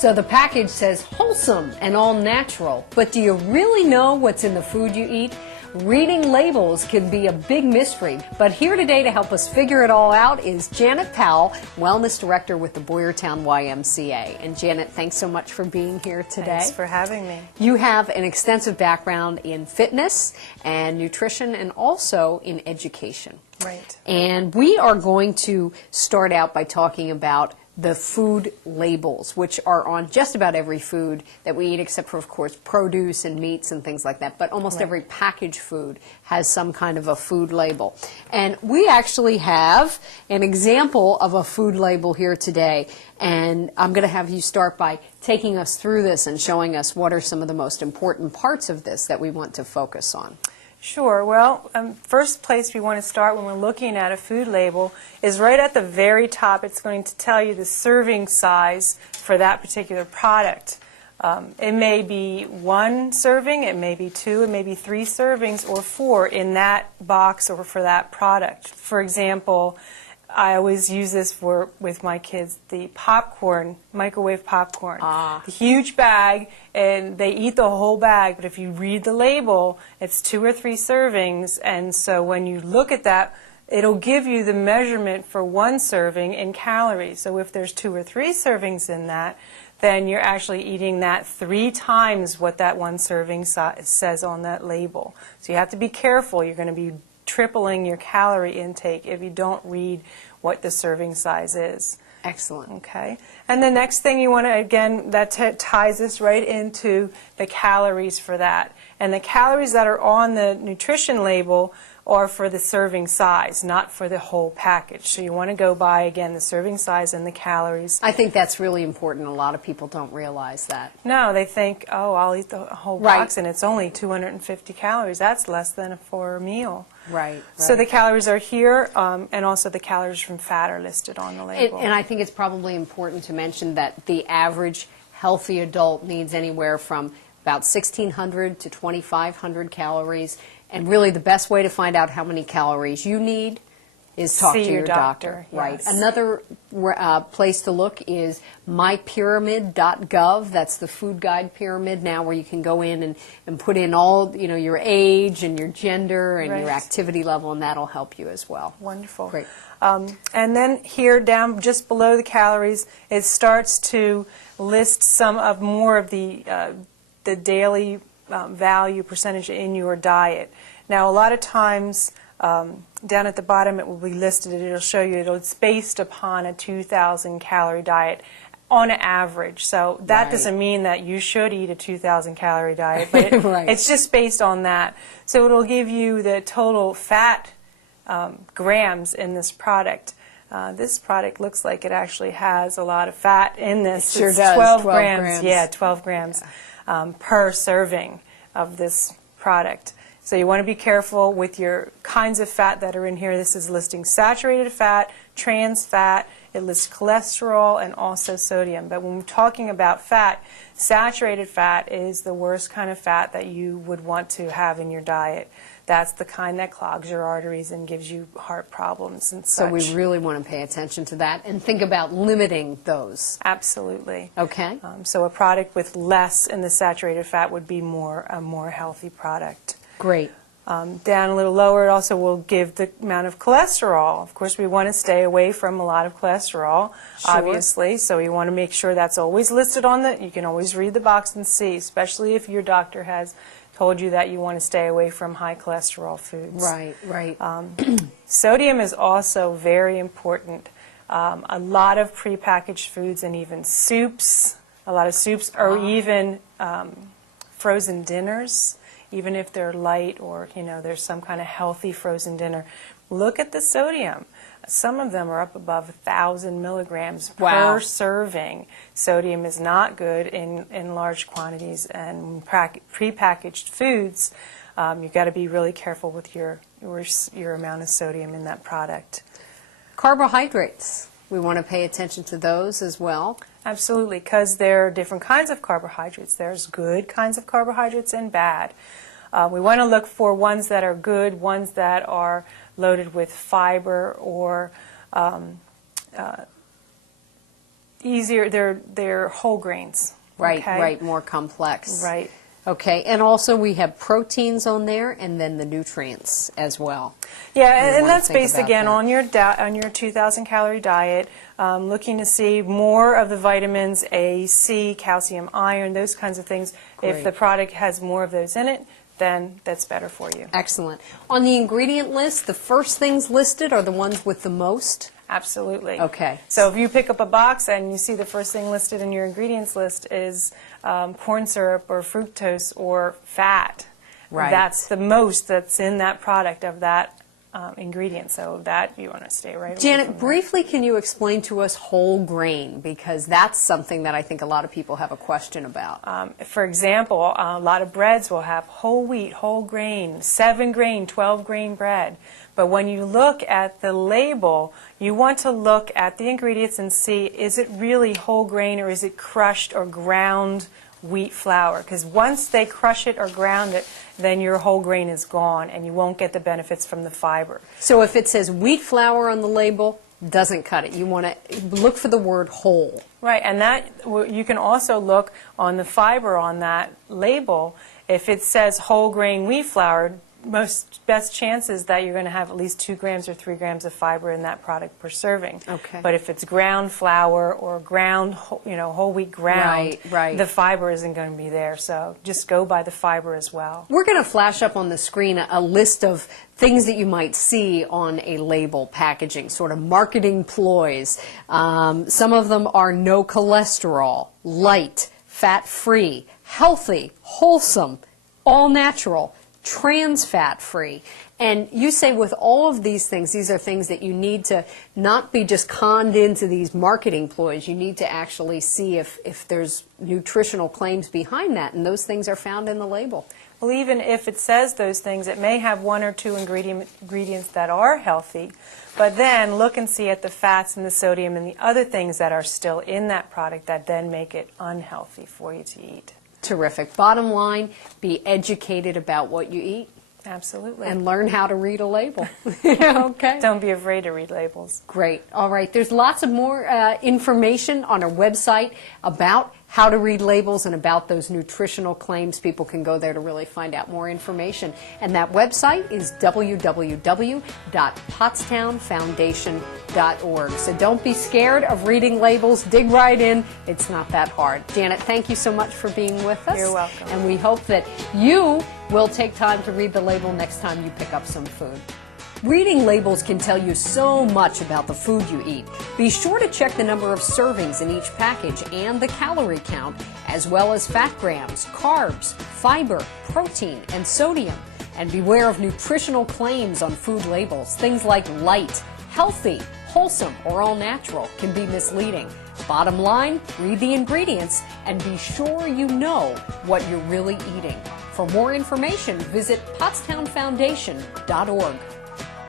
So the package says wholesome and all natural, but do you really know what's in the food you eat? Reading labels can be a big mystery, but here today to help us figure it all out is Janet Powell, Wellness Director with the Boyertown YMCA. And Janet, thanks so much for being here today. Thanks for having me. You have an extensive background in fitness and nutrition and also in education. Right. And we are going to start out by talking about the food labels, which are on just about every food that we eat, except for, of course, produce and meats and things like that. But almost every packaged food has some kind of a food label. And we actually have an example of a food label here today. And I'm going to have you start by taking us through this and showing us what are some of the most important parts of this that we want to focus on. Sure. Well, first place we want to start when we're looking at a food label is right at the very top. It's going to tell you the serving size for that particular product. It may be 1 serving, it may be 2, it may be 3 servings or 4 in that box or for that product. For example, I always use this with my kids, the popcorn, microwave popcorn. The huge bag, and they eat the whole bag, but if you read the label, it's 2 or 3 servings, and so when you look at that, it'll give you the measurement for 1 serving in calories. So if there's 2 or 3 servings in that, then you're actually eating that 3 times what that 1 serving says on that label. So you have to be careful. You're going to be tripling your calorie intake if you don't read what the serving size is. Excellent. Okay. And the next thing you want to, again, that ties us right into the calories for that. And the calories that are on the nutrition label are for the serving size, not for the whole package. So you want to go by, again, the serving size and the calories. I think that's really important. A lot of people don't realize that. No, they think, oh, I'll eat the whole box and it's only 250 calories. That's less than for a meal. Right. So the calories are here, and also the calories from fat are listed on the label. And I think it's probably important to mention that the average healthy adult needs anywhere from about 1,600 to 2,500 calories. And really the best way to find out how many calories you need is talk to your doctor. Right. Yes. Another place to look is mypyramid.gov. That's the food guide pyramid now, where you can go in and put in all, your age and your gender and your activity level, and that'll help you as well. Wonderful. Great. And then here down just below the calories, it starts to list some of more of the daily value percentage in your diet. Now, a lot of times down at the bottom it will be listed, it'll show you it's based upon a 2,000 calorie diet on average. So that doesn't mean that you should eat a 2,000 calorie diet, but it's just based on that. So it'll give you the total fat grams in this product. This product looks like it actually has a lot of fat in this. It sure it's does. 12 grams. Yeah, 12 grams per serving of this product. So you want to be careful with your kinds of fat that are in here. This is listing saturated fat, trans fat, it lists cholesterol, and also sodium. But when we're talking about fat, saturated fat is the worst kind of fat that you would want to have in your diet. That's the kind that clogs your arteries and gives you heart problems and such. So we really want to pay attention to that and think about limiting those. Absolutely. Okay. So a product with less in the saturated fat would be a more healthy product. Great. Down a little lower, it also will give the amount of cholesterol. Of course, we want to stay away from a lot of cholesterol, obviously, so you want to make sure that's always listed on you can always read the box and see, especially if your doctor has told you that you want to stay away from high cholesterol foods. Right, right. Sodium is also very important. A lot of prepackaged foods and even soups, a lot of soups, or even frozen dinners, even if they're light or, there's some kind of healthy frozen dinner. Look at the sodium. Some of them are up above 1,000 milligrams per serving. Sodium is not good in large quantities, and prepackaged foods, you've got to be really careful with your amount of sodium in that product. Carbohydrates. We want to pay attention to those as well. Absolutely, because there are different kinds of carbohydrates. There's good kinds of carbohydrates and bad. We want to look for ones that are good, ones that are loaded with fiber or easier, they're whole grains. Right, okay? right, more complex. Right. Okay, and also we have proteins on there, and then the nutrients as well. Yeah, and wanna that's think based about again that. on your 2,000 calorie diet, looking to see more of the vitamins A, C, calcium, iron, those kinds of things. Great. If the product has more of those in it, then that's better for you. Excellent. On the ingredient list, the first things listed are the ones with the most? Absolutely. Okay. So if you pick up a box and you see the first thing listed in your ingredients list is corn syrup or fructose or fat, Right. that's the most that's in that product of that ingredient. So that you want to stay right away from Janet, that. briefly, can you explain to us whole grain? Because that's something that I think a lot of people have a question about. For example, a lot of breads will have whole wheat, whole grain, 7 grain, 12 grain bread. But when you look at the label, you want to look at the ingredients and see, is it really whole grain or is it crushed or ground wheat flour? Because once they crush it or ground it, then your whole grain is gone and you won't get the benefits from the fiber. So if it says wheat flour on the label, doesn't cut it. You want to look for the word whole. Right, and that you can also look on the fiber on that label. If it says whole grain wheat flour, best chances that you're going to have at least 2 grams or 3 grams of fiber in that product per serving. Okay. But if it's ground flour or ground, whole wheat ground, Right. the fiber isn't going to be there. So just go by the fiber as well. We're going to flash up on the screen a list of things that you might see on a label packaging, sort of marketing ploys. Some of them are no cholesterol, light, fat-free, healthy, wholesome, all natural, trans fat free. And you say with all of these things, these are things that you need to not be just conned into these marketing ploys. You need to actually see if there's nutritional claims behind that, and those things are found in the label. Well, even if it says those things, it may have 1 or 2 ingredients that are healthy, but then look and see at the fats and the sodium and the other things that are still in that product that then make it unhealthy for you to eat. Terrific. Bottom line, be educated about what you eat. Absolutely. And learn how to read a label. Okay. Don't be afraid to read labels. Great. All right. There's lots of more information on our website about how to read labels and about those nutritional claims. People can go there to really find out more information. And that website is www.pottstownfoundation.org. So don't be scared of reading labels. Dig right in. It's not that hard. Janet, thank you so much for being with us. You're welcome. And we hope that you will take time to read the label next time you pick up some food. Reading labels can tell you so much about the food you eat. Be sure to check the number of servings in each package and the calorie count, as well as fat grams, carbs, fiber, protein, and sodium. And beware of nutritional claims on food labels. Things like light, healthy, wholesome, or all natural can be misleading. Bottom line, read the ingredients and be sure you know what you're really eating. For more information, visit pottstownfoundation.org.